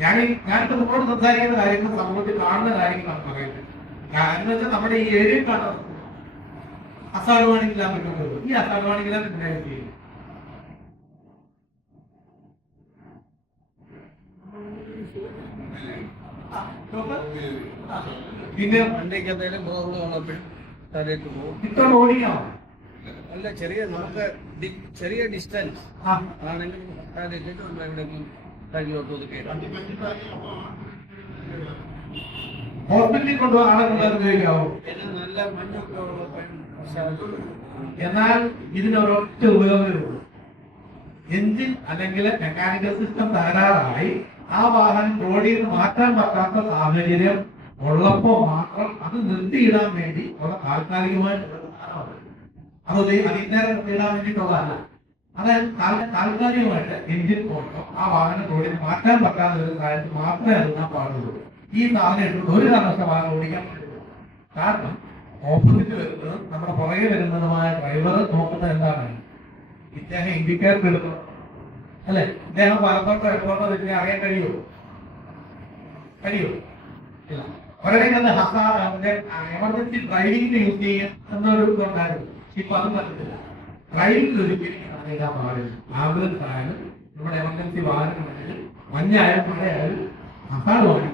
ഞാനിപ്പോ നിങ്ങളോട് സംസാരിക്കുന്ന കാര്യങ്ങൾ സമൂഹത്തിൽ കാണുന്ന കാര്യങ്ങളാണ് പറയുന്നത്. എന്ന് വെച്ചാൽ നമ്മുടെ ഈ ഏരിയയിൽ കാണുന്നത് അസാധുവാണിക്കില്ലാൻ പറ്റുന്നത്. ഈ അസാധുവാണിക്കില്ലാൻ പിന്നെ പിന്നെ ഇത്ര ഓടിക്കണം. അല്ല, നമുക്ക് ചെറിയ ഡിസ്റ്റൻസ് ആണെങ്കിൽ ഹോസ്പിറ്റലിൽ കൊണ്ടുപോകാൻ ആളെ ഉപയോഗിക്കാവോ? നല്ല മഞ്ഞൊക്കെ എന്നാൽ ഇതിനൊരൊറ്റ ഉപയോഗമേ ഉള്ളൂ. എഞ്ചിൻ അല്ലെങ്കിൽ മെക്കാനിക്കൽ സിസ്റ്റം തകരാറായി ആ വാഹനം റോഡിൽ നിന്ന് മാറ്റാൻ പറ്റാത്ത സാഹചര്യം ഉള്ളപ്പോ മാത്രം അത് നിർത്തിയിടാൻ വേണ്ടി ഉള്ള താൽക്കാലികമായിട്ടുള്ള അത് അതിനേരം നിർത്തിയിടാൻ വേണ്ടിയിട്ടുള്ളതല്ല. അതായത് താൽക്കാലികമായിട്ട് എഞ്ചിൻ കൊണ്ടോ ആ വാഹനം റോഡിൽ നിന്ന് മാറ്റാൻ പറ്റാത്ത ഒരു കാര്യത്തിൽ മാത്രമേ ഇറങ്ങാൻ പാടുള്ളൂ. ഈ സാധനം എടുത്ത് ഒരു കാരണവശാലും വാഹനം ഓടിക്കാൻ പറ്റില്ല. കാരണം ഓപ്പോസിറ്റ് വരുന്നതും നമ്മുടെ പുറകെ വരുന്നതുമായ ഡ്രൈവർ നോക്കുന്നത് എന്താണ്? ഇദ്ദേഹം ഇൻഡിക്കേറ്റർ എടുക്കണം അല്ലെ? ഇദ്ദേഹം പലപ്പോഴും എടുത്തോണ്ട് വെച്ച് അറിയാൻ കഴിയുമോ? ഇല്ല. ഒരിടയ്ക്ക് എമർജൻസി ഡ്രൈവിംഗ് യൂസ് ചെയ്യാൻ എന്നൊരു ഇതുണ്ടായിരുന്നു. ഇപ്പൊ അതും പറ്റത്തില്ല. ഡ്രൈവിംഗ് ഒരിക്കലും അറിയാൻ പാടില്ല. ആംബുലൻസ് ആയാലും നമ്മുടെ എമർജൻസി വാഹനമായാലും മഞ്ഞായാലും മഴയായാലും അസാധുവാണ്.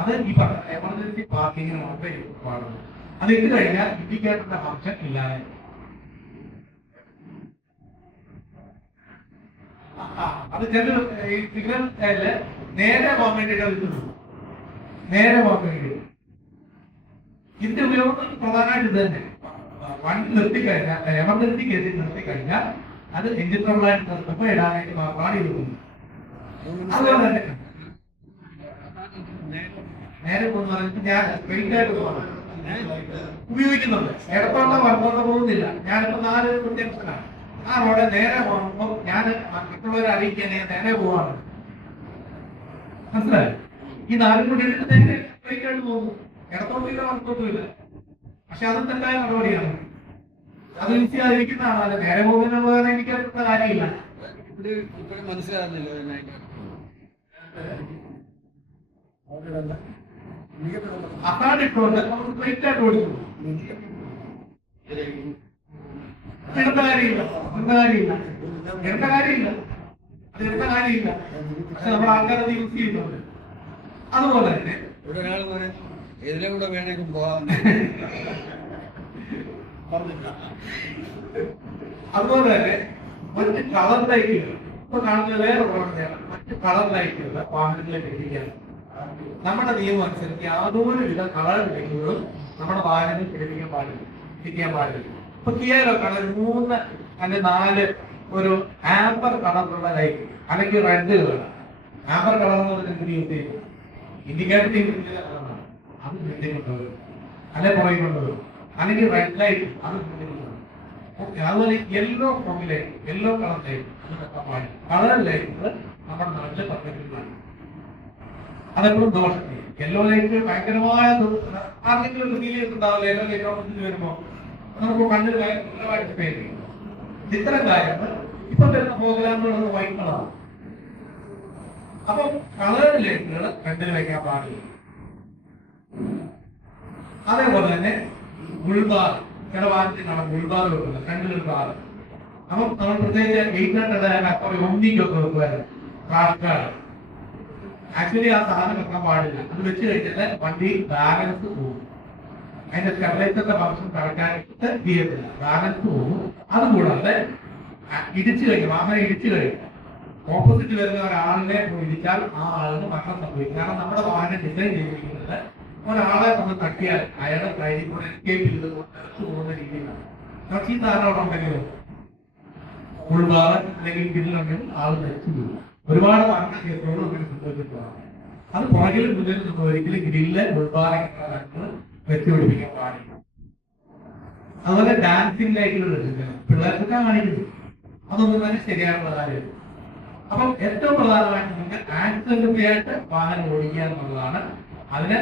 അത് ഈ പറഞ്ഞ എമർജൻസി പാർക്കിങ്ങിന് മാത്രമേ പാടുള്ളൂ. അത് ഇട്ട് കഴിഞ്ഞാൽ ഇൻഡിക്കേറ്ററിന്റെ ഫംഗ്ഷൻ ഇല്ലാതെ അത് ചില ഈ സിഗ്നൽ നേരെ പോകാൻ വേണ്ടിയിട്ട് നേരെ പോകാൻ വേണ്ടി ഇതിന്റെ ഉപയോഗം പ്രധാനമായിട്ട് ഇത് തന്നെ. വണ്ടി നിർത്തിക്കഴിഞ്ഞാൽ എമർജൻസി കേസിൽ നിർത്തിക്കഴിഞ്ഞാൽ അത് എഞ്ചിൻ ട്രബിളായിട്ട് നിർത്തുമ്പോൾ ഇടാനായിട്ട് പാടി കൊടുക്കുന്നു. അതുപോലെ തന്നെ നേരെ പോകുന്ന പറഞ്ഞിട്ട് ഞാൻ സ്ട്രെയിറ്റ് ആയിട്ട് പോകണം ഉപയോഗിക്കുന്നുണ്ട്. ഇടത്തോളം വലത്തോളം പോകുന്നില്ല. ഞാനിപ്പോ 4 ജംഗ്ഷനാണ്. ആ റോഡ് നേരെ പോകുമ്പോ ഞാൻ മറ്റുള്ളവരെ അറിയിക്കാൻ നേരെ പോവാണ്. മനസ്സിലായി? ഈ 4 കൂടി എടുത്ത് നേരെ സ്ട്രെയിറ്റ് ആയിട്ട് പോകുന്നു. ഇടത്തോട്ടില്ല വലത്തോട്ടുമില്ല. പക്ഷെ അതും തെറ്റായ നടപടിയാണ്. അത് വിശ്വസിക്കാതിരിക്കുന്നതാണ്. അല്ല നേരെ പോകുന്നതിനുള്ള എനിക്ക് കാര്യമില്ല. ഇപ്പോഴും മനസ്സിലാകുന്നില്ല. അസാഡിട്ടുണ്ട് നമുക്ക് സ്ട്രെയിറ്റ് ആയിട്ട് ഓടിച്ചു. എടുത്ത കാര്യമില്ല. അത് എടുത്ത കാര്യമില്ല. പക്ഷെ നമ്മുടെ ആൾക്കാരത് യൂസ് ചെയ്യുന്നുണ്ട്. അതുപോലെ തന്നെ ഇതിലെ കൂടെ വേണമെങ്കിൽ പോകാം. അതുപോലെ തന്നെ മറ്റ് കളർ ലൈറ്റുകൾ ഇപ്പൊ കാണുന്നത് വേറെ പ്രവർത്തനമാണ്. മറ്റ് കളർ ലൈറ്റുകൾ വാഹനങ്ങളിലേക്ക് എത്തിക്കാൻ നമ്മുടെ നിയമം അനുസരിച്ച് യാതൊരുവിധ കളർ ലൈറ്റുകളും നമ്മുടെ വാഹനത്തിൽ എത്തിക്കാൻ പാടില്ല. ഇപ്പൊ കിയയിലോ കളർ 3 അല്ലെങ്കിൽ 4 ഒരു ആംബർ കളറിലുള്ള ലൈറ്റ് അല്ലെങ്കിൽ റെഡ് കളർ. ആംബർ കളർ എന്ന് പറഞ്ഞാൽ യൂസ് ചെയ്യും ഇൻഡിക്കേറ്റർ കളറാണ്. അത് കൊണ്ടുവരും അല്ലെ പുറകെ കൊണ്ടുവരും. അല്ലെങ്കിൽ റെഡ് ലൈറ്റ് അത് ഓക്കെ. അതുപോലെ yellow light, yellow colour light, colour light നമ്മുടെ നാട്ടിലെ പദ്ധതികളാണ്. അതെപ്പോഴും ദോഷം ചെയ്യും. യെല്ലോ ലൈറ്റ് ഭയങ്കരമായ ആർക്കെങ്കിലും ഒരു ഫീൽ ചെയ്തിട്ടുണ്ടാവില്ല. യെല്ലോ ലൈറ്റ് ഓപ്പോസിറ്റ് വരുമ്പോ നമുക്ക് കണ്ണിൽ ഭയങ്കരമായിട്ട് പെയിൻ ചെയ്യും. ഇത്തരം കാര്യങ്ങൾ ഇപ്പൊ വരുന്ന പ്രോഗ്രാമുകൾ വൈറ്റ് കളറാണ്. അപ്പൊ കളർ ലൈറ്റുകൾ കണ്ണിൽ വയ്ക്കാൻ പാടില്ല. അതേപോലെ തന്നെ മുൾബാർ, ചില വാഹനത്തിനാണ് മുൾബാർ വെക്കുന്നത്, ഫ്രണ്ടിലൊരു ബാർ. അപ്പം നമ്മൾ പ്രത്യേകിച്ച് 800 ഒന്നിക്കൊക്കെ വെക്കുമായിരുന്നു ക്രാഷ്. ആക്ച്വലി ആ സാധനം വെക്കാൻ പാടില്ല. അത് വെച്ച് കഴിഞ്ഞാൽ വണ്ടി ബാലൻസ് പോകും. അതിന്റെ സ്റ്റെബിലൈസറിന്റെ ഫംഗ്ഷൻ കറക്കാനായിട്ട് ചെയ്യത്തില്ല, ബാലൻസ് പോകും. അതുകൂടാതെ ഇടിച്ചു കഴിഞ്ഞു, വാഹനം ഇടിച്ചു കഴിഞ്ഞു ഓപ്പോസിറ്റ് വരുന്ന ഒരാളിനെ ഇടിച്ചാൽ ആ ആളിന് മരണം സംഭവിക്കും. കാരണം നമ്മുടെ വാഹനം ഡിസൈൻ ചെയ്തിരിക്കുന്നത് ഒരാളെ നമ്മൾ തട്ടിയാൽ അയാളുടെ കയ്യിൽ കൂടെ എസ്കേപ്പ് ചെയ്ത് പോകുന്ന രീതിയിലാണ്. പക്ഷേ ഈ ധാരണ ഉണ്ടെങ്കിലും ഉൾഭാഗം അല്ലെങ്കിൽ ഇതിലുണ്ടെങ്കിൽ ആൾ മരിച്ചു പോകും. ഒരുപാട് മരണ കേസുകൾ അങ്ങനെ സംഭവിച്ചിട്ടുള്ളതാണ്. അത് പുറകിൽ മുന്നിൽ നിന്ന് ഒരിക്കലും ഗ്രില്ല് ഉൾഭാഗങ്ങൾ വെച്ചുപിടിപ്പിക്കാൻ പാടില്ല. അതുപോലെ ഡാൻസിംഗ് ലൈറ്റുകൾ വെച്ചിട്ടുണ്ട്, പിള്ളേർക്കൊക്കെ കാണിക്കുന്നു. അതൊന്നും തന്നെ ശരിയായിട്ടുള്ള കാര്യമാണ്. അപ്പം ഏറ്റവും പ്രധാനമായിട്ട് നിങ്ങൾക്ക് ആക്സിഡന്റ് ഫ്രീ ആയിട്ട് വാഹനം ഓടിക്കുക എന്നുള്ളതാണ്. അതിന്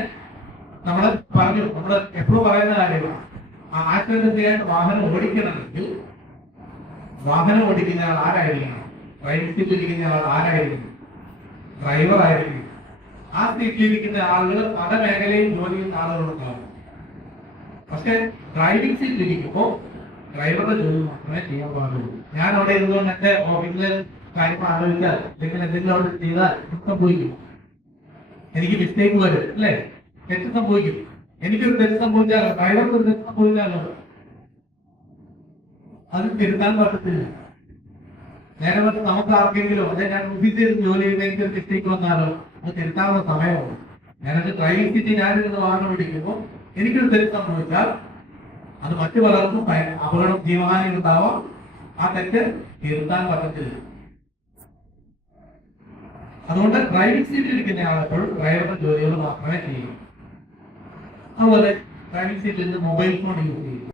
നമ്മൾ പറഞ്ഞു, നമ്മൾ എപ്പോഴും പറയുന്ന കാര്യമാണ്. ആക്സിഡന്റ് ഫ്രീ ആയിട്ട് വാഹനം ഓടിക്കണമെങ്കിൽ വാഹനം ഓടിക്കുന്ന ആൾ ആരായിരിക്കണം? ഡ്രൈവിംഗ് സീറ്റിൽ ഇരിക്കുന്ന ആൾ ആരായിരിക്കും? ഡ്രൈവർ ആയിരിക്കും. ആ സീറ്റിലിരിക്കുന്ന ആളുകൾ പല മേഖലയിൽ ജോലി ചെയ്യുന്ന ആളുകളുണ്ടാവും. പക്ഷെ ഡ്രൈവിംഗ് സീറ്റിൽ ഇരിക്കുമ്പോൾ ഡ്രൈവറുടെ ജോലി മാത്രമേ ചെയ്യാൻ പാടുള്ളൂ. ഞാൻ അവിടെ ഇരുന്നുകൊണ്ട് എന്റെ ഓഫീസിലെ കാര്യം ആലോചിച്ചാൽ അല്ലെങ്കിൽ എന്തെങ്കിലും അവിടെ ചെയ്താൽ സംഭവിക്കും. എനിക്ക് മിസ്റ്റേക്ക് വരും, അല്ലേ? തെറ്റ് സംഭവിക്കും. എനിക്കൊരു തെറ്റ് സംഭവിച്ചാലോ, ഡ്രൈവർക്ക് ഒരു തെറ്റ് സംഭവിച്ചാലോ അത് തിരുത്താൻ പറ്റത്തില്ല. നേരെ മറിച്ച് നമുക്ക് ആർക്കെങ്കിലും അതെ ഞാൻ ഓഫീസിൽ ജോലി ചെയ്ത് എനിക്കൊരു മിസ്റ്റേക്ക് വന്നാലോ അത് തിരുത്താനുള്ള സമയമാണ്. ഞാനത് ഡ്രൈവിംഗ് സീറ്റിൽ ഞാനിരുന്ന് വാഹനം ഓടിക്കുമ്പോൾ എനിക്കൊരു തെറ്റ് സംഭവിച്ചാൽ അത് മറ്റു പലർക്കും അപകടം, ജീവഹാനി ഉണ്ടാവാം. ആ തെറ്റ് തിരുത്താൻ പറ്റത്തില്ല. അതുകൊണ്ട് ഡ്രൈവിംഗ് സീറ്റിൽ ഇരിക്കുന്ന ആളെപ്പോഴും ഡ്രൈവറുടെ ജോലികൾ മാത്രമേ ചെയ്യൂ. അതുപോലെ ഡ്രൈവിംഗ് സീറ്റിൽ നിന്ന് മൊബൈൽ ഫോൺ യൂസ് ചെയ്യും.